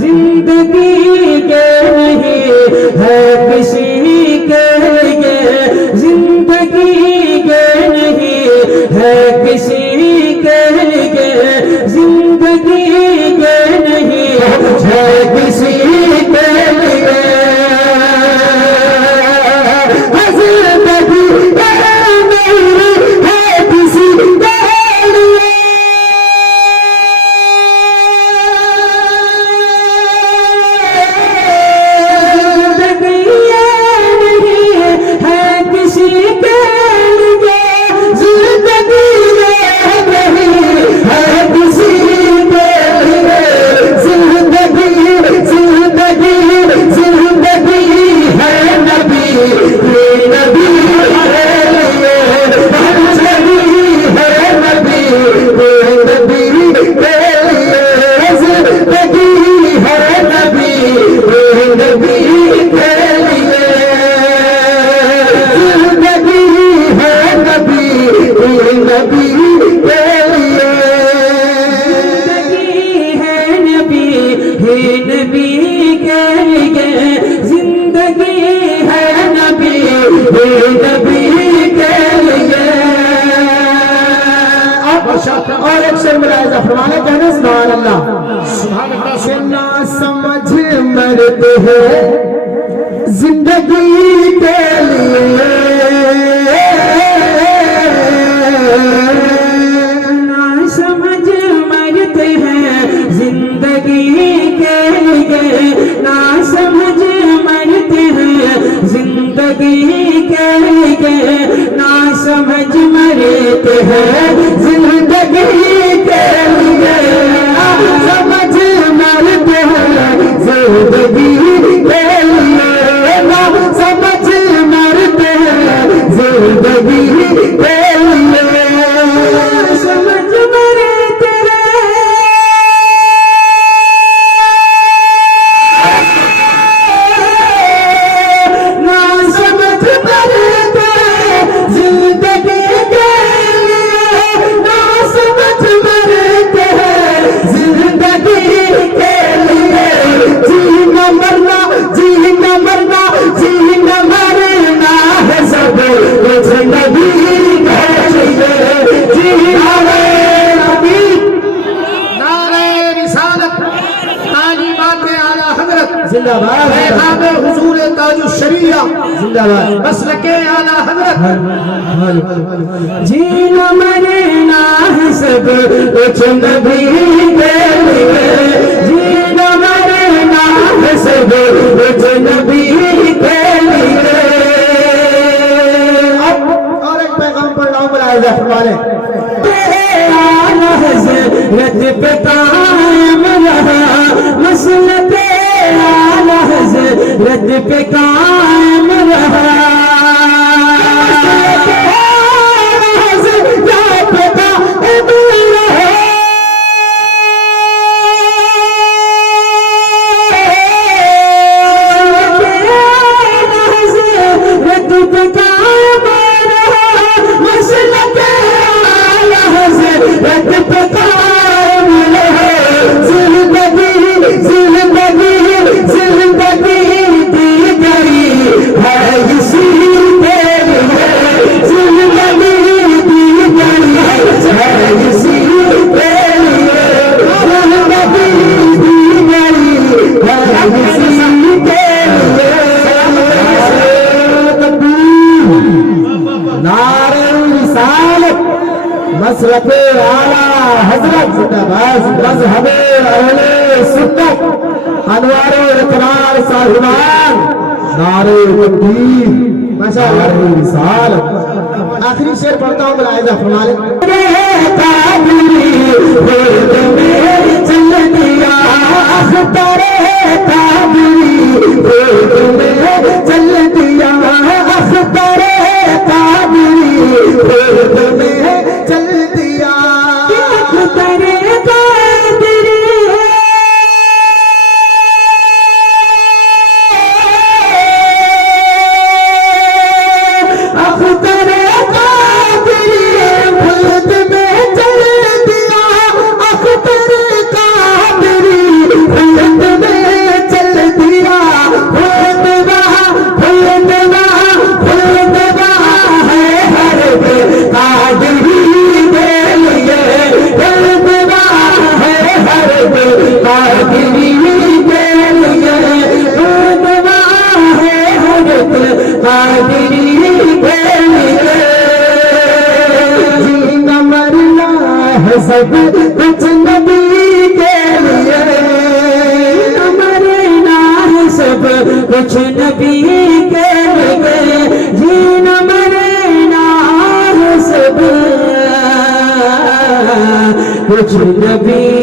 जिंदगी के नहीं है किसी के लिए, जिंदगी के नहीं है किसी के लिए, जिंदगी के नहीं है किसी के लिए, और एक शेर मुलाहिजा फरमाने कहने सुभान अल्लाह के ना समझ मरते हैं जिंदगी के लिए, ना समझ मरते हैं जिंदगी के लिए, ना समझ मरते हैं जिंदगी के लिए, ना समझ मरते हैं जिंदगी के लिए, समझ मरते हैं जिंदगी के लिए, ना समझ मरते हैं जिंदगी के लिए, समझ मरते ना समझ मरते जिंदगी के लिए, ना समझ मरते जिंदगी के लिए, जीना मरना जीना मरना जीना मरना है सब कुछ नबी के लिए, जीना नबी नारे रिसालत तालीमात आला हजरत जिंदाबाद, पैगाम हुजूर ताजुश शरिया जिंदाबाद, मसलके आला हजरत जीना मरना है सब कुछ नबी के लिए, जीना मरना है सब कुछ नबी के लिए। अब और एक पैगाम पढ़ रहा हूँ मुलाहिजा फरमाने, आला हज़रत पे कायम रहा मसलके, आला हज़रत पे कायम रहा, मसलके आला हजरत जिंदाबाद, मज़हबे अहले सुन्नत अनवारे इकरार साहिबान नारे तकबीर माशाअल्लाह रिसालत। आखिरी शेर पढ़ता हूँ मुलाहिजा फरमा ले, चल दिया अख्तर चल दिया अख्तर चल दिया सब कुछ नबी के लिए, मरना है सब कुछ नबी के लिए, जीना मरना है सब कुछ नबी